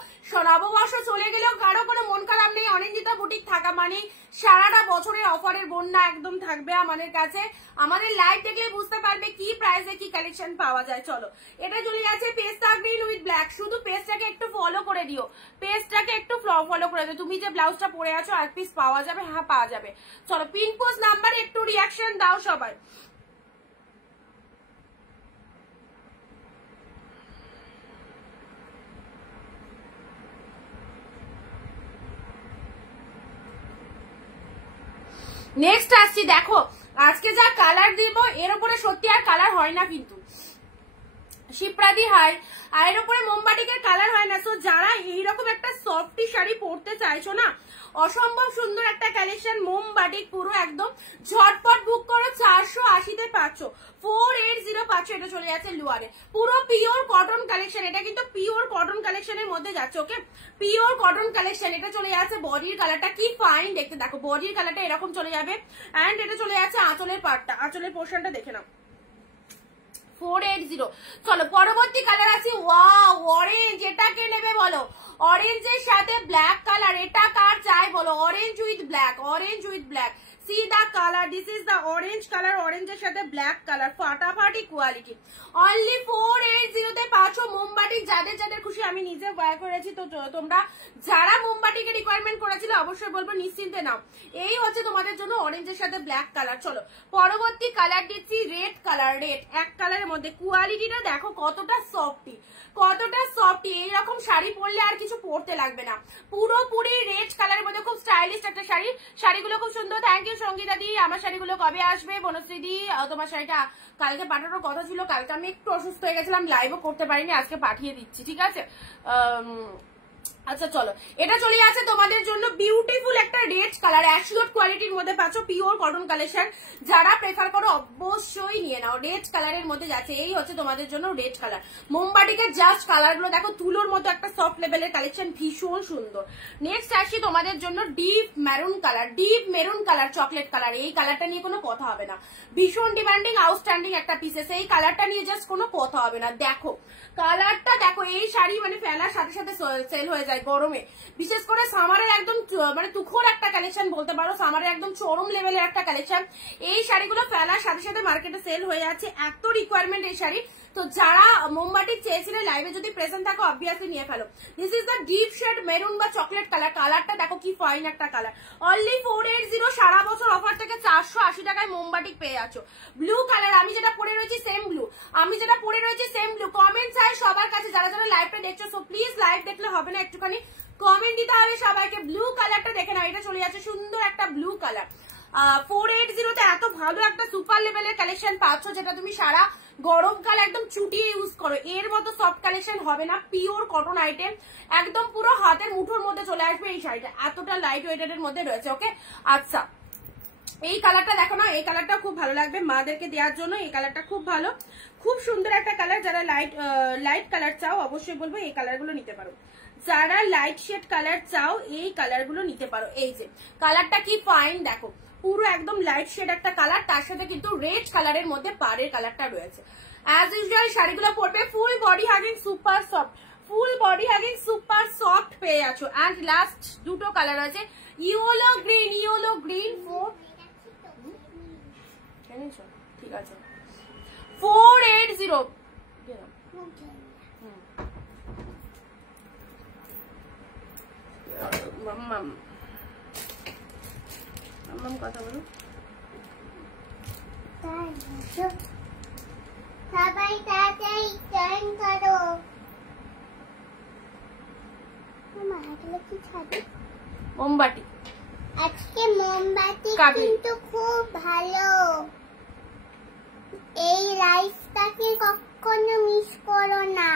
নববর্ষ চলে গেলেও কারো কোনো মন খারাপ নেই। অনিন্দিতা বুটিক থাকা মানে সারাটা বছরের অফারের বন্যা একদম থাকবে আমাদের কাছে। আমাদের লাইভ দেখলে বুঝতে পারবে কি প্রাইসে কি কালেকশন পাওয়া যায়। চলো এটা চলে যাচ্ছে পেস্তা গ্রিন উইথ ব্ল্যাক। শুধু পেজটাকে একটু ফলো করে দিও, পেজটাকে একটু ফলো করে দিও। তুমি যে ব্লাউজটা পরে আছো এক পিস পাওয়া যাবে? হ্যাঁ পাওয়া যাবে। চলো পিন পোস্ট নাম্বারে একটু রিয়াকশন দাও সবাই। নেক্সট আসছি, দেখো আজকে যা কালার দিব এর উপরে সত্যি আর কালার হয় না কিন্তু, শিপ্রাদি হয় আর এর উপরে মোমবাটিকের কালার হয় না। সো যারা এইরকম একটা সফটি শাড়ি পরতে চাইছো না, অসম্ভব সুন্দর একটা কালেকশন মোমবাটিক পুরো একদম ঝটপট বুক করো। 480 তে পাচ্ছ, 480 পাচ্ছ। এটা চলে যাচ্ছে লোয়ারে, পুরো পিওর কটন কালেকশন। এটা কিন্তু পিওর কটন কালেকশনের মধ্যে যাচ্ছে, ওকে পিওর কটন কালেকশন। এটা চলে যাচ্ছে বডির কালারটা, কি ফাইন দেখতে। দেখো বডির কালারটা এরকম চলে যাবে। অ্যান্ড এটা চলে যাচ্ছে আঁচলের পার্টটা, আঁচলের পোর্শনটা দেখে নাও 480। চলো পরবর্তী কালার আছে ওয়াও অরেঞ্জ। এটাকে নেবে বলো? অরেঞ্জের সাথে ব্ল্যাক কালার, এটা কার চাই বলো? Orange with black, orange with black. See the colour, this is the orange colour. অরেঞ্জের সাথে ব্ল্যাক কালার, ফাটাফাটি কোয়ালিটি। অনলি 480 তে পাচ্ছ মোমবাটি। যাদের যাদের খুশি, আমি নিজে বাই করেছি। তো তোমরা যারা মোমবাটিকে রিকোয়ারমেন্ট করেছিল অবশ্যই বলবো নিশ্চিন্তে নাও। এই হচ্ছে তোমাদের জন্য অরেঞ্জের সাথে ব্ল্যাক কালার। চলো পরবর্তী কালার দিচ্ছি রেড কালার। রেড এক কালারের মধ্যে কোয়ালিটিটা দেখো কতটা সফটি, কতটা সফটি। এইরকম শাড়ি পরলে আর কিছু পরতে লাগবে না। পুরোপুরি রেড কালারের মধ্যে খুব স্টাইলিশ একটা শাড়ি। শাড়িগুলো খুব সুন্দর। থ্যাংক ইউ সঙ্গীতা দি। আমার শাড়িগুলো কবে আসবে? বনশ্রী দি তোমার শাড়িটা কালকে পাঠানোর কথা ছিল, কালকে আমি একটু অসুস্থ হয়ে গেছিলাম, লাইভও করতে পারিনি, আজকে পাঠিয়ে দিচ্ছি, ঠিক আছে। আচ্ছা চলো এটা চলে আসে তোমাদের জন্য বিউটিফুল একটা রেড কালার, অ্যাশলোড কোয়ালিটির মধ্যে পাচ্ছ, পিওর কটন কালেকশন। যারা প্রেফার করো অবশ্যই নিয়ে নাও। রেড কালারের মধ্যে যাচ্ছে, এই হচ্ছে তোমাদের জন্য রেড কালার। মোমবাটিকের জাস্ট কালার গুলো দেখো, তুলোর মতো একটা সফট লেভেলের কালেকশন, ভীষণ সুন্দর। নেক্সট আসি তোমাদের জন্য deep maroon colour, deep maroon colour, chocolate colour. এই কালারটা নিয়ে কোনো কথা হবে না, ভীষণ ডিমান্ডিং আউটস্ট্যান্ডিং একটা পিসেস। এই কালারটা নিয়ে জাস্ট কোনো কথা হবে না। দেখো কালারটা দেখো, এই শাড়ি মানে ফেলার সাথে সাথে সেল হয়ে যায় গরমে, বিশেষ করে সামারের একদম মানে তুখোর একটা কালেকশন বলতে পারো, সামারের একদম চরম লেভেলের একটা কালেকশন। এই শাড়িগুলো ফেলার সাথে সাথে মার্কেটে সেল হয়ে যাচ্ছে, এত রিকোয়ারমেন্ট এই শাড়ি। তো যারা মোমবাটি চেয়েছিলে লাইভে যদি প্রেজেন্ট থাকো অবভিয়াসলি নিয়ে ফেলো। This is the deep shade maroon বা চকলেট কালার। কালারটা দেখো কি ফাইন একটা কালার। অনলি 480 সারা বছর অফার থেকে 480 টাকায় মোমবাটি পেয়ে যাচ্ছ। ব্লু কালার, আমি যেটা পরে রয়েছি সেম ব্লু, কমেন্ট চাই সবার কাছে যারা যারা লাইভটা দেখছো। সো প্লিজ লাইভ দেখলে হবে না, একটুখানি কমেন্ট দিতে হবে সবাইকে। ব্লু কালারটা দেখে নাও, এটা চলে যাচ্ছে সুন্দর একটা ব্লু কালার। 480 তে এত ভালো একটা সুপার লেভেলের কালেকশন পাচ্ছ, যেটা তুমি সারা গরমকাল একদম চুটিয়ে ইউজ করো। এর মতো সফট কালেকশন হবে না, পিওর কটন আইটেম, একদম পুরো হাতের মুঠোর মধ্যে চলে আসবে এই শাড়িটা, এতটা লাইট ওয়েটের মধ্যে রয়েছে। ওকে, আচ্ছা এই কালারটা দেখো না, এই কালারটা খুব ভালো লাগবে মাদেরকে দেওয়ার জন্য। এই কালারটা খুব ভালো, খুব সুন্দর একটা কালার। যারা লাইট কালার চাও অবশ্যই বলবো এই কালারগুলো নিতে পারো। যারা লাইট শেড কালার চাও এই কালারগুলো নিতে পারো। এই যে কালারটা কি ফাইন দেখো, পুরো একদম লাইট শেড একটা কালার, তার সাথে কিন্তু রেড কালারের মধ্যে পাড়ের কালারটা রয়েছে। অ্যাজ ইউজুয়াল শাড়িগুলো পরবে full body hugging super soft, full body hugging super soft পেয়ে আছো। অ্যান্ড লাস্ট দুটো কালার আছে, ইয়েলো গ্রিন ঠিক আছে 480 কথা বলো সবাই তাড়াতাড়ি জয়েন করো। মোমবাটি, আজকে মোমবাতি কিন্তু খুব ভালো, এই লাইফটাকে কখনো মিস করো না।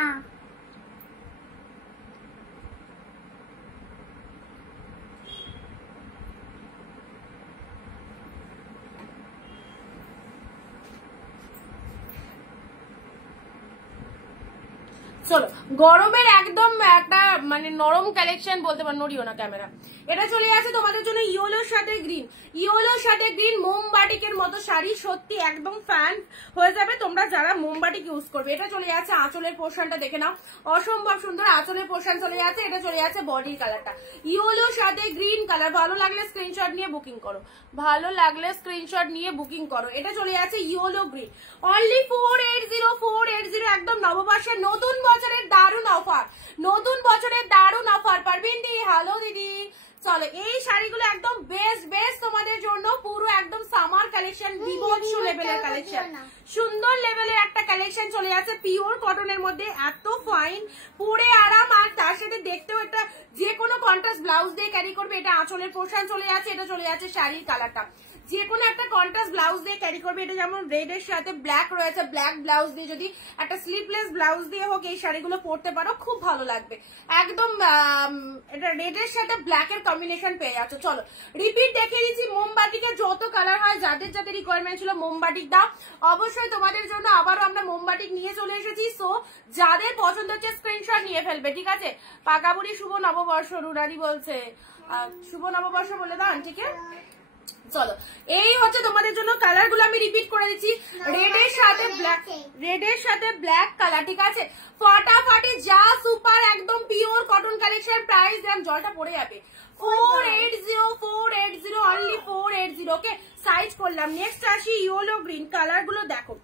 চলো গরমের একদম একটা মানে নরম কালেকশন বলতে পারো, নড়িও না ক্যামেরা। এটা চলে আসে তোমাদের জন্য ইয়েলোর সাথে গ্রিন মোমবাটিকের মতো শাড়ি, সত্যি একদম ফ্যান হয়ে যাবে তোমরা যারা মোমবাটিক ইউজ করবে। এটা চলে যাচ্ছে আঁচলের পোর্শনটা দেখে নাও, অসম্ভব সুন্দর আঁচলের পোর্শন চলে যাচ্ছে। এটা চলে যাচ্ছে বডির কালারটা ইয়েলোর সাথে গ্রিন কালার। ভালো লাগলে স্ক্রিনশট নিয়ে বুকিং করো, এটা চলে যাচ্ছে ইয়েলো গ্রিন। অনলি 480 একদম নববর্ষের নতুন বছরের দারুণ অফার। পারবিন দি, হ্যালো দিদি। চলো এই শাড়িগুলো একদম বেস্ট তোমাদের জন্য, পুরো একদম সামার কালেকশন, বিভৎস লেভেলের কালেকশন, সুন্দর লেভেলের একটা কালেকশন চলে যাচ্ছে পিওর কটনের মধ্যে, এত ফাইন, পরে আরাম, আর তার সাথে দেখতেও একটা যে কোনো কন্ট্রাস্ট ব্লাউজ দিয়ে ক্যারি করবে। এটা আঁচলের পোর্শন চলে যাচ্ছে, এটা চলে যাচ্ছে শাড়ির কালারটা, যে কোনো একটা কন্ট্রাস্ট ব্লাউজ দিয়ে ক্যারি করবে। এটা যেমন রেড এর সাথে ব্ল্যাক রয়েছে, ব্ল্যাক ব্লাউজ দিয়ে যদি একটা স্লিভলেস ব্লাউজ দিয়ে হোক এই শাড়িগুলো পরতে পারো, খুব ভালো লাগবে। একদম এটা রেড এর সাথে ব্ল্যাক এর কম্বিনেশন পেয়ে যাচ্ছ। চলো রিপিট দেখিয়ে দিচ্ছি, মোমবাটিকে যত কালার হয় যাদের যাদের রিকোয়ারমেন্ট ছিল মোমবাটিক দাও, অবশ্যই তোমাদের জন্য আবারও আমরা মোমবাটিক নিয়ে চলে এসেছি। সো যাদের পছন্দ হচ্ছে স্ক্রিনশট নিয়ে ফেলবে, ঠিক আছে। পাকাবুড়ি শুভ নববর্ষ রুরাদি বলছে, শুভ নববর্ষ বলে দাও ঠিক আছে। চলো এই হচ্ছে তোমাদের জন্য কালার গুলো, আমি রিপিট করে দিচ্ছি। রেড এর সাথে ব্ল্যাক কালার, ঠিক আছে। ফাটাফাটি যা সুপার একদম পিওর কটন কালেকশন। প্রাইস দাম জলটা পড়ে যাবে, 480 অনলি 480। ওকে, সাইজ করলাম। নেক্সট আসি ইয়েলো গ্রিন কালার গুলো দেখো,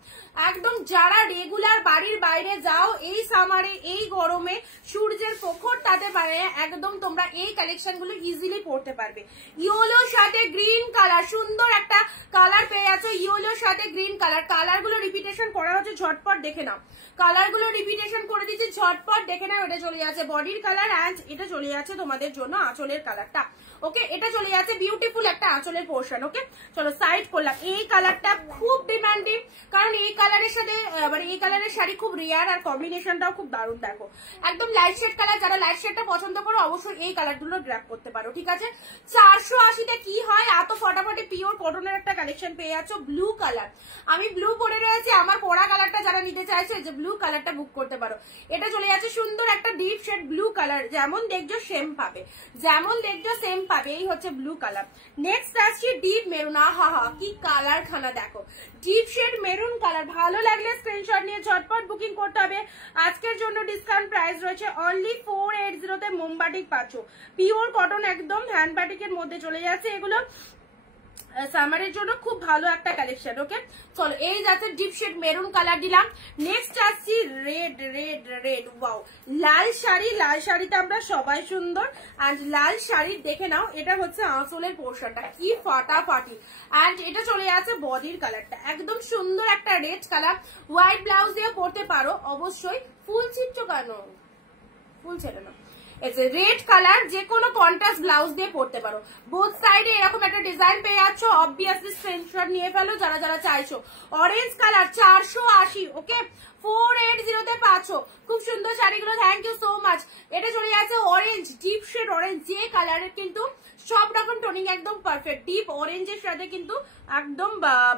একদম যারা রেগুলার বাড়ির বাইরে যাও এই সামারে এই গরমে সূর্যের প্রখর তাতে পারে, একদম তোমরা এই কালেকশন গুলো ইজিলি পরতে পারবে। ইয়েলোর সাথে গ্রিন কালার, সুন্দর একটা কালার পেয়ে যাচ্ছ ইয়েলোর সাথে গ্রিন কালার। কালার গুলো রিপিটেশন করা হচ্ছে, ঝটপট দেখে নাও। কালার গুলো রিপিটেশন করে দিচ্ছি, ঝটপট দেখে নাও। এটা চলে যাচ্ছে বডির কালার, অ্যান্ড এটা চলে যাচ্ছে তোমাদের জন্য আঁচলের কালারটা। ওকে, এটা চলে যাচ্ছে বিউটিফুল একটা আঁচলের পোর্শন। ওকে, চলো সাইড করলাম। এই কালারটা খুব ডিমান্ডিং, কারণ এই কালারের সাথে মানে এই কালারের শাড়ি খুব রেয়ার, আর কম্বিনেশনটাও খুব দারুণ। দেখো একদম লাইট শেড কালার, যারা লাইট শেডটা পছন্দ করো অবশ্যই এই কালারগুলো গ্র্যাব করতে পারো, ঠিক আছে। 480-তে কি হয়, এত ফটাফটি পিওর কটনের একটা কালেকশন পেয়ে যাচ্ছ। ব্লু কালার, আমি ব্লু পরে রয়েছি, আমার পরা কালারটা যারা নিতে চাইছো এই যে ব্লু কালারটা বুক করতে পারো। এটা চলে যাচ্ছে সুন্দর একটা ডিপ শেড ব্লু কালার, যেমন দেখছো সেম পাবে, এই হচ্ছে ব্লু কালার। নেক্সট আসছে ডিপ মেরুন। হা কি কালার খানা দেখো, ডিপ শেড মেরুন কালার। ভালো লাগলে স্ক্রিনশট নিয়ে ঝটপট বুকিং করতে হবে। আজকের জন্য ডিসকাউন্ট প্রাইস রয়েছে অনলি 480 মোমবাটিক পাচ্ছ, পিওর কটন একদম হ্যান্ড বাটিকের মধ্যে চলে যাচ্ছে এগুলো। সামারের জন্য খুব ভালো একটা কালেকশন। ওকে চলো, এই যাচ্ছে ডিপ শেড মেরুন কালার দিলাম। নেক্সট আসছি রেড রেড রেড। ওয়াও, লাল শাড়ি, লাল শাড়িতে আমরা সবাই সুন্দর। অ্যান্ড লাল শাড়ি দেখে নাও, এটা হচ্ছে আঁচলের পোর্শনটা, কি ফাটাফাটি। অ্যান্ড এটা চলে যাচ্ছে বডির কালারটা, একদম সুন্দর একটা রেড কালার। হোয়াইট ব্লাউজ দিয়ে পরতে পারো অবশ্যই। ফুল ছিটছো কেন? ফুল ছেড়ে না, রেড কালার যে কোনো কন্ট্রাস্ট ব্লাউজ দিয়ে পরতে পারো। বোথ সাইডে এরকম একটা ডিজাইন পেয়ে যাচ্ছ, অবভিয়াসলি স্ক্রিনশট নিয়ে ফেলো যারা যারা চাইছো। Orange colour 480। ওকে 480 তে পাচ্ছ খুব সুন্দর শাড়িগুলো। Thank you so much. এটা চলে যাচ্ছে অরেঞ্জ, ডিপ শেড অরেঞ্জ, যে কালারের কিন্তু সব রকম টোনিং একদম পারফেক্ট। ডিপ অরেঞ্জের সাথে কিন্তু একদম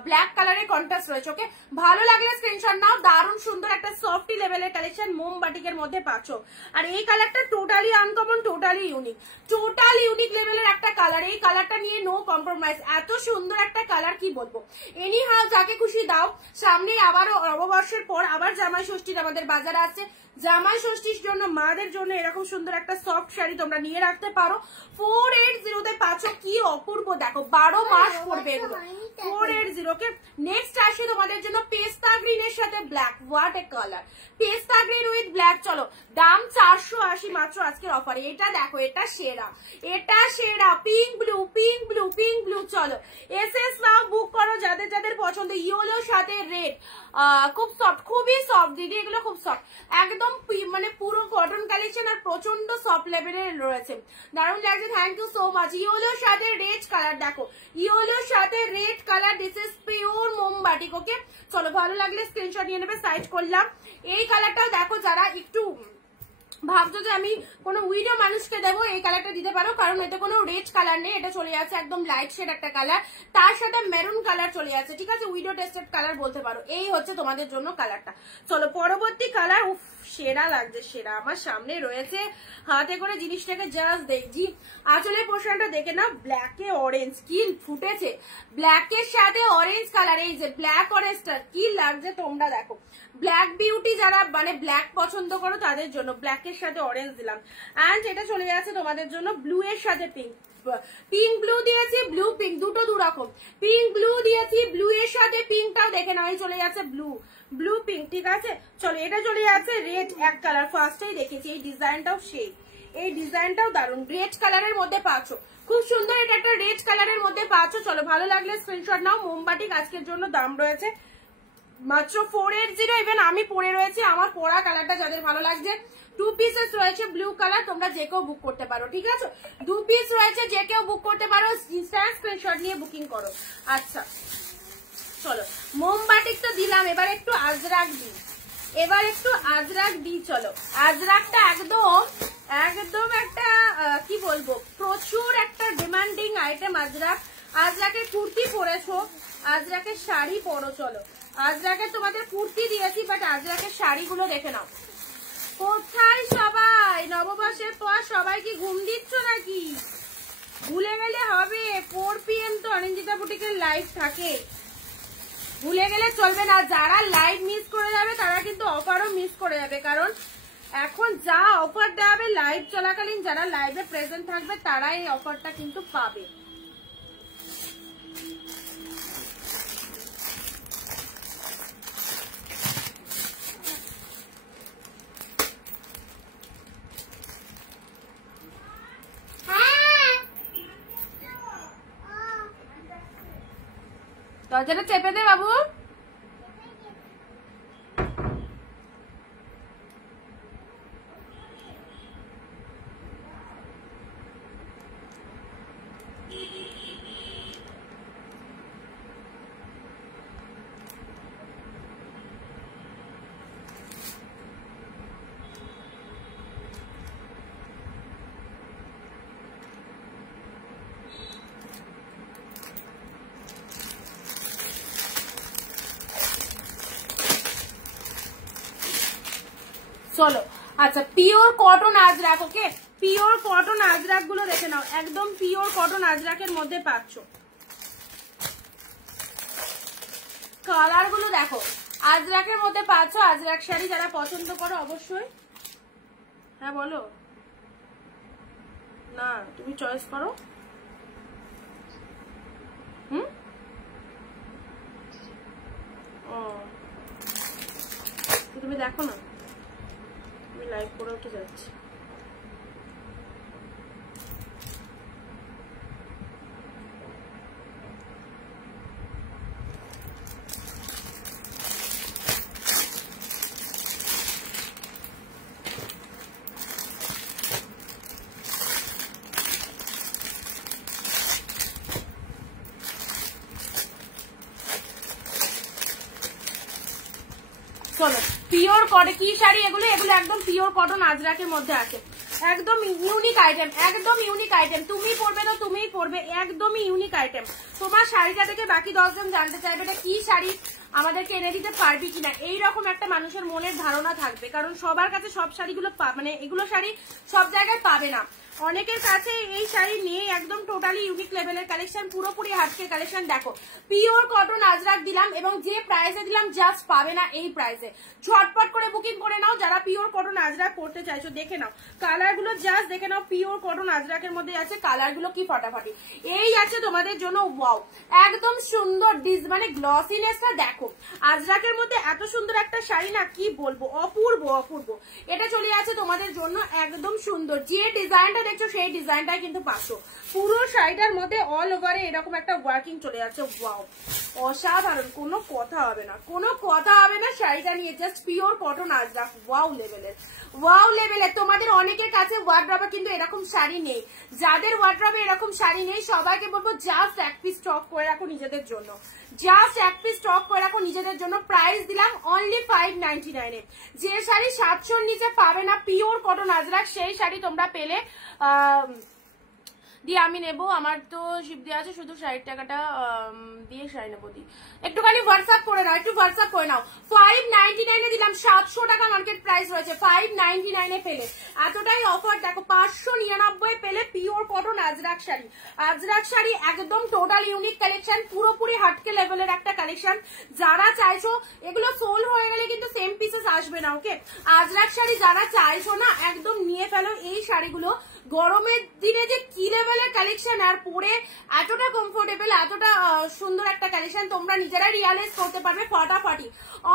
ব্ল্যাক কালারের কন্ট্রাস্ট রয়েছে। ওকে ভালো লাগলে স্ক্রিনশট নাও। দারুণ সুন্দর একটা সফটি লেভেলের কালেকশন মোমবাটিকের মধ্যে পাচ্ছ। আর এই কালারটা totally uncommon, totally unique, totally unique লেভেলের একটা কালার। এই কালারটা নিয়ে নো কম্প্রোমাইজ, এত সুন্দর একটা কালার কি বলবো। এনি হাউ যাকে খুশি দাও। সামনে আবারও নববর্ষের পর আবার জামাই ষষ্ঠীর আমাদের বাজারে আছে। জামাই ষষ্ঠীর জন্য মাদের জন্য এরকম সুন্দর একটা সফট শাড়ি তোমরা নিয়ে রাখতে পারো। 480 তে পাচ্ছ, কি অপূর্ব দেখো, 12 মাস পরবে এগুলো। 480। কে নেক্সট আসে তোমাদের জন্য পেস্তা গ্রিনের সাথে ব্ল্যাক। হোয়াট এ কালার, পেস্তা গ্রিন উইথ ব্ল্যাক। চলো, দাম 480 মাত্র আজকের অফারে। এটা দেখো, এটা সেরা, এটা সেরা। Pink blue, pink blue, pink blue. চলো এসএস নাও, বুক করো যাদের যাদের পছন্দ। ইয়েলোর সাথে রেড, খুব সফট, খুবই সফট দিদি, এগুলো খুব সফট, একদম মানে পুরো কটন কালেকশন আর প্রচন্ড সফট লেভেলের রয়েছে। দারুণ লাগছে, থ্যাংক ইউ সো মাচ। ইয়েলোর সাথে রেড কালার দেখো, ইয়েলোর সাথে red colour, this is pure মোমবাটিক। ওকে চলো, ভালো লাগলে স্ক্রিনশট নিয়ে নেবে, সাইড করলাম। এই কালারটাও দেখো, যারা একটু ভাবছো যে আমি কোনো উইডো মানুষকে দেবো, এই কালারটা দিতে পারো, কারণ এতে কোনো রেড কালার নেই। এটা চলে যাচ্ছে একদম লাইট শেড একটা কালার, তার সাথে মেরুন কালার চলে যাচ্ছে। ঠিক আছে, উইডো টেস্টেড কালার বলতে পারো। এই হচ্ছে তোমাদের জন্য কালারটা। চলো পরবর্তী কালার। উফ, সেরা লাগছে, সেরা। আমার সামনে রয়েছে, হাতে করে জিনিসটাকে জাস্ট দেখছি। আঁচলের পোর্শনটা দেখে না, ব্ল্যাকে অরেঞ্জ, কি ফুটেছে ব্ল্যাকের সাথে অরেঞ্জ কালার। এই যে ব্ল্যাক অরেঞ্জটা কি লাগছে তোমরা দেখো। ব্ল্যাক বিউটি যারা মানে ব্ল্যাক পছন্দ করো তাদের জন্য ব্ল্যাকের সাথে অরেঞ্জ দিলাম। অ্যান্ড এটা চলে যাচ্ছে তোমাদের জন্য ব্লু এর সাথে পিঙ্ক। পিঙ্ক ব্লু দিয়েছি, ব্লু পিঙ্ক, দুটো দু রকম। পিঙ্ক ব্লু দিয়েছি, ব্লু এর সাথে পিঙ্কটাও দেখে নাও, এই চলে যাচ্ছে ব্লু, ব্লু পিঙ্ক। ঠিক আছে চলো, এটা চলে যাচ্ছে রেড এক কালার। ফার্স্টেই দেখেছি, এই ডিজাইনটাও সেই, এই ডিজাইনটাও দারুণ, রেড কালারের মধ্যে পাচ্ছ, খুব সুন্দর। এটা একটা রেড কালারের মধ্যে পাচ্ছ। চলো ভালো লাগলে স্ক্রিনশট নাও। মোমবাটিক আজকের জন্য দাম রয়েছে মাত্র 480। ইভেন আমি পরে রয়েছি, আমার পরা কালারটা যাদের ভালো লাগছে, 2 পিসেস রয়েছে ব্লু কালার, তোমরা যে কেউ বুক করতে পারো। ঠিক আছে, 2 পিস রয়েছে, যে কেউ বুক করতে পারো, ইনস্ট্যান্ট স্ক্রিনশট নিয়ে বুকিং করো। আচ্ছা চলো, মোমবাটিক তো দিলাম, এবার একটু আজরাক দিই, এবার একটু আজরাক দিই। চলো, আজরাকটা একদম একদম একটা কি বলবো, প্রচুর একটা ডিমান্ডিং আইটেম আজরাক। আজরাকের কুর্তি পরেছো, আজরাকের শাড়ি পরো। চলো, আজরাকের তোমাদের কুর্তি দিয়েছি, বাট আজরাকের শাড়িগুলো দেখে নাও। কোথায় সবাই? নববর্ষের পর সবাই কি ঘুম দিচ্ছ নাকি? ভুলে গেলে হবে, 4 PM তো অনিন্দিতা বুটিকের লাইভ থাকে, ভুলে গেলে চলবে না। যারা লাইভ মিস করে যাবে তারা কিন্তু অফারও মিস করে যাবে, কারণ এখন যা অফার দেওয়া হবে লাইভ চলাকালীন, যারা লাইভে প্রেজেন্ট থাকবে তারা এই অফারটা কিন্তু পাবে। দরজাটা চেপে দে বাবু। চলো আচ্ছা, পিওর কটন আজরাক। ওকে, পিওর কটন আজরাক গুলো দেখে নাও, একদম পিওর কটন আজরাকের মধ্যে পাচ্ছ। কালার গুলো দেখো, আজরাকের মধ্যে পাচ্ছ। আজরাক শাড়ি যারা পছন্দ করো অবশ্যই, হ্যাঁ বলো না, তুমি চয়েস করো। তুমি দেখো না, আমি লাইভ করে উঠে যাচ্ছি। চলো, পিওর কটন কি শাড়ি এগুলো? এগুলো একদম পিওর কটন আজরাকের মধ্যে আছে, একদম ইউনিক আইটেম, একদম ইউনিক আইটেম। তুমি পরবে তো তুমিই পরবে, একদমই ইউনিক আইটেম। তোমার শাড়িটা থেকে বাকি 10 জন জানতে চাইবে এটা কি শাড়ি, আমাদেরকে এনে দিতে পারবি কিনা, এইরকম একটা মানুষের মনের ধারণা থাকবে। কারণ সবার কাছে সব শাড়িগুলো মানে এগুলো শাড়ি সব জায়গায় পাবে না, অনেকের কাছে এই শাড়ি নেই। একদম টোটালি ইউনিক লেভেলের কালেকশন, পুরোপুরি হাটকে কালেকশন। দেখো পিওর কটন আজরাক দিলাম এবং যে প্রাইসে দিলাম জাস্ট পাবে না এই প্রাইসে। ঝটপট করে বুকিং করে নাও যারা পিওর কটন আজরাক করতে চাইছো। দেখে নাও কালার গুলো, জাস্ট দেখে নাও, পিওর কটন আজরাকের মধ্যে আছে কালার গুলো কি ফাটাফাটি। এই আছে তোমাদের জন্য ওয়াও, একদম সুন্দর মানে গ্লসিনেসটা দেখো। আজরাকের মধ্যে এত সুন্দর একটা শাড়ি না কি বলবো, অপূর্ব অপূর্ব। এটা চলে আছে তোমাদের জন্য একদম সুন্দর, যে ডিজাইনটা দেখছো সেই ডিজাইনটাই কিন্তু পাচ্ছ। পুরো শাড়িটার মধ্যে অল ওভারে এরকম একটা ওয়ার্কিং চলে যাচ্ছে, ওয়াও অসাধারণ, কোনো কথা হবে না, কোনো কথা হবে না শাড়িটা নিয়ে। Just pure cotton Ajrak, wow লেভেলের, ওয়াও লেভেলের। তোমাদের অনেকের কাছে ওয়ার্ড্রবে কিন্তু এরকম শাড়ি নেই, যাদের ওয়ার্ড্রবে এরকম শাড়ি নেই সবাইকে বলবো জাস্ট এক পিস স্টক করে রাখো নিজেদের জন্য, জাস্ট এক পিস স্টক করে রাখো নিজেদের জন্য। প্রাইস দিলাম অনলি 599 এ। যে শাড়ি 700 নিচে পাবে না পিওর কটন আজরাক, সেই শাড়ি তোমরা পেলে দিয়ে আমি নেবো। আমার তো শিপ দেওয়া আছে, শুধু 60 টাকাটা দিয়ে শাড়ি নেবো। দি একটুখানি হোয়াটসঅ্যাপ করে নাও, একটু হোয়াটসঅ্যাপ করে নাও। 599 এ দিলাম, 700 টাকা মার্কেট প্রাইস রয়েছে, 599 এ পেলে এতটাই অফার। দেখো 599 পেলে পিওর কটন আজরাক শাড়ি। আজরাক শাড়ি একদম টোটাল ইউনিক কালেকশন, পুরোপুরি হাটকে লেভেলের একটা কালেকশন। যারা চাইছো, এগুলো সোল হয়ে গেলে কিন্তু সেম পিসেস আসবে না, ওকে। আজরাক শাড়ি যারা চাইছো না একদম নিয়ে ফেলো এই শাড়িগুলো। গরমের দিনে যে কি লেভেলের কালেকশন, আর পরে এতটা কমফোর্টেবল, এতটা সুন্দর একটা কালেকশন, তোমরা নিজেরা রিয়ালাইজ করতে পারবে ফাটাফাটি।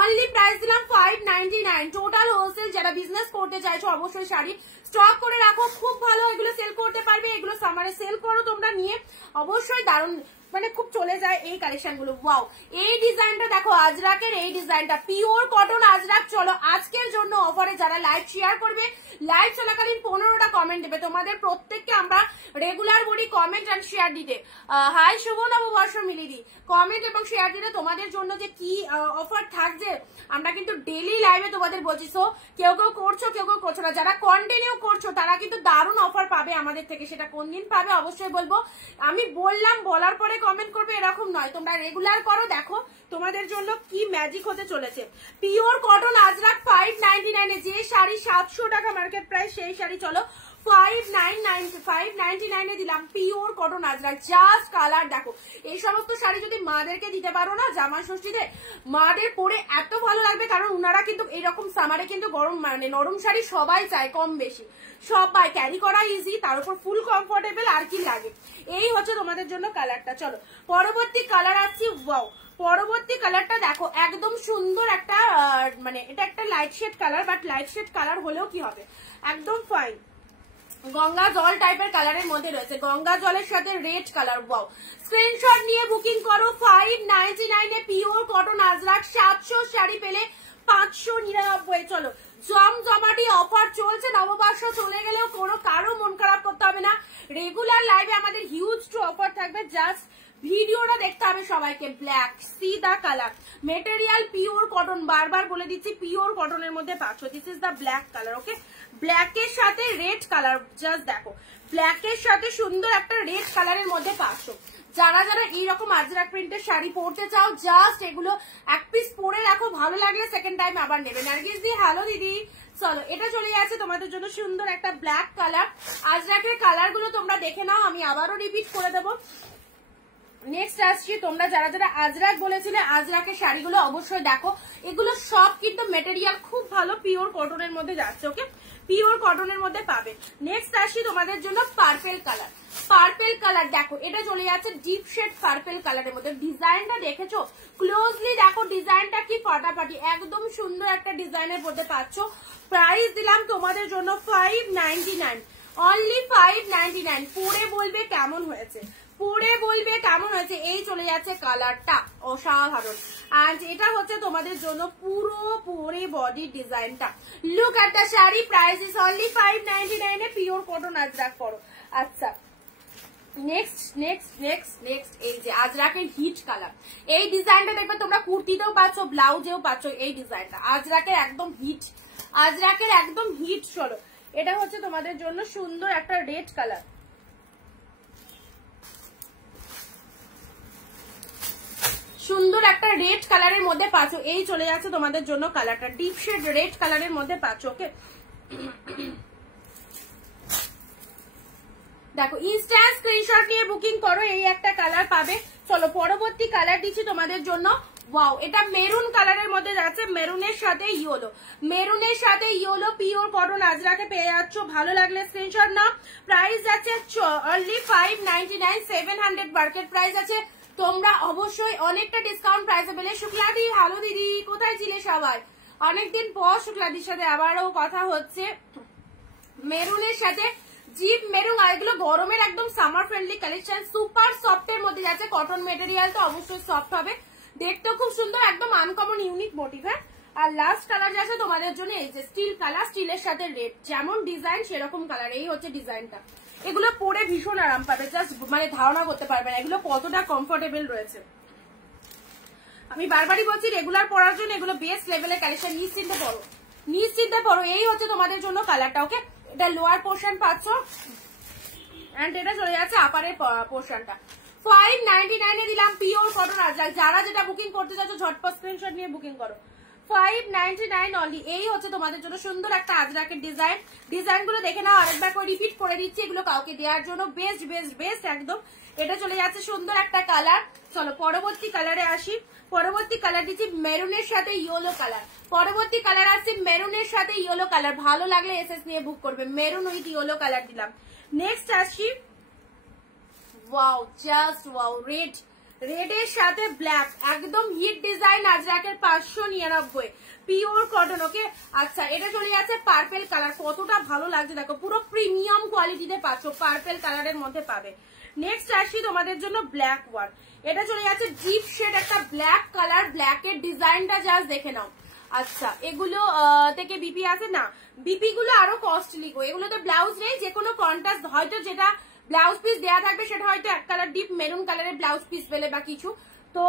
অনলি প্রাইস দিলাম 599। টোটাল হোলসেল, যারা বিজনেস করতে চাইছো অবশ্যই শাড়ি স্টক করে রাখো, খুব ভালো, এগুলো সেল করতে পারবে। এগুলো সামারে সেল করো তোমরা নিয়ে, অবশ্যই দারুণ, মানে খুব চলে যায় এই কালেকশন গুলো। ওয়াও, এই ডিজাইনটা দেখো, আজরাকের এই ডিজাইনটা পিওর কটন আজরাক। চলো আজকের জন্য অফারে যারা লাইভ শেয়ার করবে, লাইভ চলাকালীন 15টা কমেন্ট দেবে, তোমাদের প্রত্যেককে আমরা রেগুলার বলি কমেন্ট এন্ড শেয়ার দিতে। হাই শুভ নববর্ষ মিলিদি, কমেন্ট এবং শেয়ার দিতে তোমাদের জন্য যে কি অফার থাকছে আমরা কিন্তু ডেইলি লাইভে তোমাদের বলছি। সো কেউ কেউ করছো, কেউ কেউ করছো না, যারা কন্টিনিউ করছো তারা কিন্তু দারুণ অফার পাবে আমাদের থেকে। সেটা কোন দিন পাবে অবশ্যই বলবো, আমি বললাম বলার পরে কমেন্ট করবে এরকম নয়, তোমরা রেগুলার করো, দেখো তোমাদের জন্য কি ম্যাজিক হতে চলেছে। পিওর কটন আজরাক 599 এ, যে শাড়ি 700 টাকা মার্কেট প্রাইস সেই শাড়ি চলো 599 এ দিলাম pure cotton Ajrak. Just colour দেখো, এই সমস্ত শাড়ি যদি মাদেরকে দিতে পারো না জামা ষষ্ঠীতে, মাদের পরে এত ভালো লাগবে। কারণ উনারা কিন্তু এইরকম সামারে কিন্তু গরম মানে নরম শাড়ি সবাই চায়, কম বেশি সবাই ক্যারি করা ইজি, তার উপর ফুল কমফোর্টেবল, আর কি লাগে। এই হচ্ছে তোমাদের জন্য কালারটা। চলো পরবর্তী কালার আসছি। ওয়াও, পরবর্তী কালারটা দেখো, একদম সুন্দর একটা মানে এটা একটা light shade colour, but light shade colour হলেও কি হবে, একদম ফাইন গঙ্গা জল টাইপের কালারের মধ্যে রয়েছে, গঙ্গা জলের সাথে রেড কালার। ওয়াও, স্ক্রিনশট নিয়ে বুকিং করো। 599 a pure cotton Ajrak, 700 sari পেলে 599। চলো জমজমাটি অফার চলছে, নববর্ষ চলে গেলেও কোনো কারো মন খারাপ করতে হবে না। রেগুলার লাইভে আমাদের হিউজ টু অফার থাকবে, জাস্ট ভিডিওটা দেখতে হবে সবাইকে। Black see the colour, material pure cotton, বারবার বলে দিচ্ছি পিওর কটনের মধ্যে পাচ্ছ। This is the black colour, okay. ব্ল্যাকের সাথে রেড কালার, জাস্ট দেখো ব্ল্যাকের সাথে সুন্দর একটা রেড কালারের মধ্যে পাচ্ছ। যারা যারা এইরকম আজরাক প্রিন্টের শাড়ি পরতে চাও, জাস্ট এগুলো এক পিস পরে রাখো, ভালো লাগলে সেকেন্ড টাইম আবার নেবে। নার্গিস দি হ্যালো দিদি। চলো এটা চলে যাচ্ছে তোমাদের জন্য সুন্দর একটা ব্ল্যাক কালার। আজরাকের কালার গুলো তোমরা দেখে নাও, আমি আবারও রিপিট করে দেবো। নেক্সট আসছি, তোমরা যারা যারা আজরাক বলেছিলে আজরাকের শাড়িগুলো অবশ্যই দেখো, এগুলো সব কিন্তু মেটেরিয়াল খুব ভালো, পিওর কটনের মধ্যে যাচ্ছে। ওকে, পিওর কটনের মধ্যে পাবে। নেক্সট আসি তোমাদের জন্য পার্পেল কালার। পার্পেল কালার দেখো, এটা চলে যাচ্ছে ডিপ শেড পার্পেল কালারের মধ্যে। ডিজাইনটা দেখেছো, ক্লোজলি দেখো ডিজাইনটা কি ফাটাফাটি, একদম সুন্দর একটা ডিজাইনের মধ্যে পাচ্ছ। প্রাইস দিলাম তোমাদের জন্য 599, অনলি 599। পরে বলবে কেমন হয়েছে, পরে বলবে কেমন হয়েছে। এই চলে যাচ্ছে কালারটা, অসাধারণ। এন্ড এটা হচ্ছে তোমাদের জন্য পুরো পরে বডি ডিজাইনটা। Look at the sari, price is only 599 a pure cotton Ajrak পরো। আচ্ছা, নেক্সট নেক্সট নেক্সট নেক্সট এই যে আজরাকের হিট কালার। এই ডিজাইনটা দেখবে তোমরা কুর্তিতেও পাচ্ছ, ব্লাউজেও পাচ্ছ। এই ডিজাইনটা আজরাকের একদম হিট, আজরাকের একদম হিট। চলো, এটা হচ্ছে তোমাদের জন্য সুন্দর একটা রেড কালার, সুন্দর একটা রেড কালারের মধ্যে পাচ্ছ। এই চলে যাচ্ছে তোমাদের জন্য কালারটা, ডিপ শেড রেড কালারের মধ্যে পাচ্ছ। ওকে, দেখো ইনস্ট্যান্ট স্ক্রিনশট নিয়ে বুকিং করো, এই একটা কালার পাবে। চলো পরবর্তী কালার দিচ্ছি তোমাদের জন্য। ওয়াও, এটা মেরুন কালারের মধ্যে যাচ্ছে, মেরুনের সাথে ইয়েলো, মেরুনের সাথে ইয়েলো, পিওর কটন আজরাকে পেয়ে যাচ্ছ। ভালো লাগলে স্ক্রিনশট নাও। প্রাইস যাচ্ছে অনলি 599, 700 মার্কেট প্রাইস আছে। তোমরা অবশ্যই অনেকটা ডিসকাউন্ট প্রাইসে পেলে। শুক্লাদি, হ্যালো দিদি, কোথায় ছিলে সবাই? অনেকদিন পর শুক্লাদির সাথে আবারও কথা হচ্ছে। মেরুনের সাথে জিপ মেরুন, আর এগুলো গরমের একদম summer friendly collection, super soft এর মধ্যে যাচ্ছে। কটন মেটেরিয়াল তো অবশ্যই সফট হবে, দেখতেও খুব সুন্দর, একদম আনকমন ইউনিক মোটিভ। আর লাস্ট কালার যাচ্ছে তোমাদের জন্য এই যে স্টিল কালার, স্টিলের সাথে রেড, যেমন ডিজাইন সেরকম কালার। এই হচ্ছে ডিজাইনটা, এগুলো পরে ভীষণ আরাম পাবে, জাস্ট মানে ধারণা করতে পারবে না এগুলো কতটা কমফোর্টেবল রয়েছে। আমি বারবারই বলছি রেগুলার পরার জন্য এগুলো বেস্ট লেভেলের কালেকশন, নিশ্চিন্তে পরো, নিশ্চিন্তে পরো। এই হচ্ছে তোমাদের জন্য কালারটা। ওকে, এটা লোয়ার পোর্শন পাচ্ছ, এন্ড এটা চলে যাচ্ছে আপারের পোর্শনটা। 599 এ দিলাম পিওর কটন আজরাক। যারা যেটা বুকিং করতে চাচ্ছ ঝটপট স্ক্রিনশট নিয়ে বুকিং করো। 599 অনলি। এই হচ্ছে তোমাদের জন্য সুন্দর একটা আজরাকের ডিজাইন। ডিজাইন গুলো দেখে নাও, আরেকবার করে রিপিট করে দিচ্ছি, এগুলো কাউকে দেওয়ার জন্য বেস্ট বেস্ট বেস্ট একদম। এটা চলে যাচ্ছে সুন্দর একটা কালার। চলো পরবর্তী কালারে আসি। পরবর্তী কালার দিচ্ছি মেরুনের সাথে ইয়েলো কালার। পরবর্তী কালার আসছে মেরুনের সাথে ইয়েলো কালার। ভালো লাগলে এসএস নিয়ে বুক করবে। মেরুন উইথ ইয়েলো কালার দিলাম। নেক্সট আসি, ওয়াও, জাস্ট ওয়াও, রেড, রেডের সাথে ব্ল্যাক, একদম হিট ডিজাইন আজরাকের 599 পিওর কটন। ওকে, আচ্ছা, এটা চলে যাচ্ছে পার্পেল কালার। কতটা ভালো লাগছে দেখো, পুরো প্রিমিয়াম কোয়ালিটিতে পাচ্ছ, পার্পেল কালারের মধ্যে পাবে। নেক্সট আসি তোমাদের জন্য ব্ল্যাক ওয়ান। এটা চলে যাচ্ছে ডিপ শেড একটা ব্ল্যাক কালার। ব্ল্যাকের ডিজাইনটা জাস্ট দেখে নাও। আচ্ছা, এগুলো থেকে বিপি আছে না, বিপি গুলো আরো কস্টলি গো। এগুলোতে ব্লাউজ নেই, যে কোনো কন্ট্রাস্ট, হয়তো যেটা ব্লাউজ পিস দেওয়া থাকবে সেটা হয়তো এক কালার ডিপ মেরুন কালারের ব্লাউজ পিস পেলে বা কিছু। তো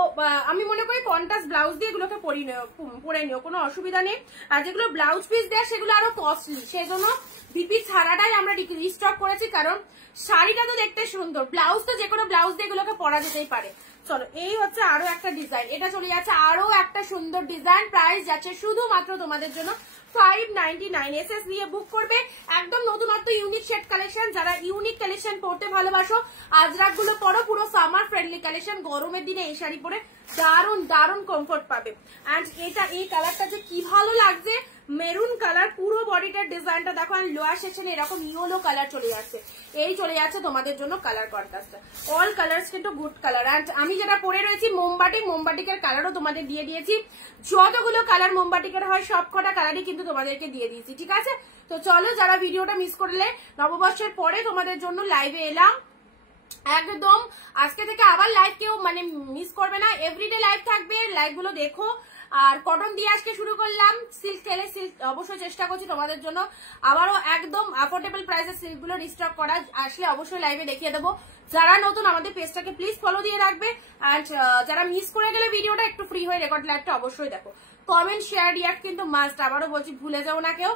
আমি মনে করি কন্ট্রাস্ট ব্লাউজ দিয়ে এগুলোকে পরে নিও, কোনো অসুবিধা নেই। আর যেগুলো ব্লাউজ পিস দেয় সেগুলো আরো কস্টলি, সেজন্য বিপি ছাড়াটাই আমরা রিস্টক করেছি, কারণ শাড়িটা তো দেখতে সুন্দর, ব্লাউজ তো যে কোনো ব্লাউজ দিয়ে এগুলোকে পরা যেতেই পারে। চলো, এই হচ্ছে আরো একটা ডিজাইন। এটা চলে যাচ্ছে আরো একটা সুন্দর ডিজাইন। প্রাইস যাচ্ছে শুধুমাত্র তোমাদের জন্য 599। এসএস নিয়ে বুক করবে। একদম নতুনত্ব ইউনিক শেড কালেকশন। যারা ইউনিক কালেকশন পড়তে ভালোবাসো, আজরাক গুলো পরো, পুরো সামার ফ্রেন্ডলি কালেকশন। গরমের দিনে এই শাড়ি পরে দারুন দারুন কমফোর্ট পাবে। এন্ড এটা, এই কালারটা যে কি ভালো লাগছে, মেরুন কালার, পুরো বডিটার ডিজাইনটা দেখো। আর লোয়ার সেকশনে এরকম ইয়েলো কালার চলে যাচ্ছে। এই চলে যাচ্ছে তোমাদের জন্য কালার কন্ট্রাস্টটা। অল কালার্স কিন্তু গুড কালার। এন্ড আমি যেটা পরে রয়েছি মোমবাটিক, মোমবাটিকের কালারও তোমাদের দিয়ে দিয়েছি। যতগুলো কালার মোমবাটিকের হয় সব কটা কালারই কিন্তু তোমাদেরকে দিয়ে দিয়েছি, ঠিক আছে? তো চলো, যারা ভিডিওটা মিস করলে, নববর্ষের পরে তোমাদের জন্য লাইভে এলাম। একদম আজকে থেকে আবার লাইভ কেউ মানে মিস করবে না, এভরিডে লাইভ থাকবে, লাইভ গুলো দেখো। আর কটন দিয়ে আজকে শুরু করলাম, সিল্ক টেলে সিল্ক অবশ্যই চেষ্টা করছি তোমাদের জন্য আবারও একদম অ্যাফোর্ডেবল প্রাইসে সিল্ক গুলো রিস্টক করা। আসলে অবশ্যই লাইভে দেখিয়ে দেবো। যারা নতুন আমাদের পেজটাকে প্লিজ ফলো দিয়ে রাখবে। অ্যান্ড যারা মিস করে গেলে ভিডিওটা, একটু ফ্রি হয়ে রেকর্ড লাইভটা অবশ্যই দেখো। কমেন্ট, শেয়ার, রিয়াক্ট কিন্তু মাস্ট, আবারও বলছি, ভুলে যাও না কেউ।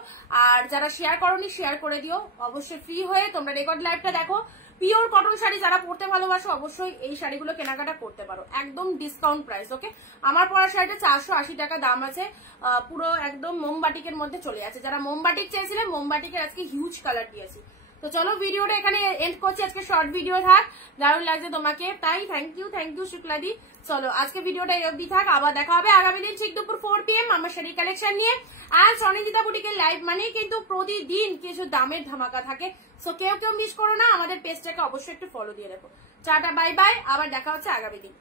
আর যারা শেয়ার করোনি শেয়ার করে দিও। অবশ্যই ফ্রি হয়ে তোমরা রেকর্ড লাইভটা দেখো। পিওর কটন শাড়ি যারা পরতে ভালোবাসো অবশ্যই এই শাড়িগুলো কেনাকাটা করতে পারো, একদম ডিসকাউন্ট প্রাইস। ওকে, আমার পরা শাড়িটা 480 টাকা দাম আছে, পুরো একদম মোমবাটিকের মধ্যে চলে যাচ্ছে। যারা মোমবাটিক চেয়েছিলেন, মোমবাটিকের আজকে হিউজ কালার দিয়েছি। তো চলো ভিডিওটা এখানে এন্ড করছি, আজকে শর্ট ভিডিও থাক, দারুণ লাগছে তোমাকে তাই থ্যাংক ইউ শুক্লাদি। চলো আজকে ভিডিওটা এই অবধি থাক, আবার দেখা হবে আগামী দিন ঠিক দুপুর 4 PM আমার শাড়ি কালেকশন নিয়ে। আর সনিন্দিতা বুটিকের লাইভ মানে কিন্তু প্রতিদিন কিছু দামের ধামাকা থাকে, সো কেউ মিস করো না, আমাদের পেজটাকে অবশ্যই একটু ফলো দিয়ে রাখো। টাটা বাই বাই, আবার দেখা হচ্ছে আগামী দিন।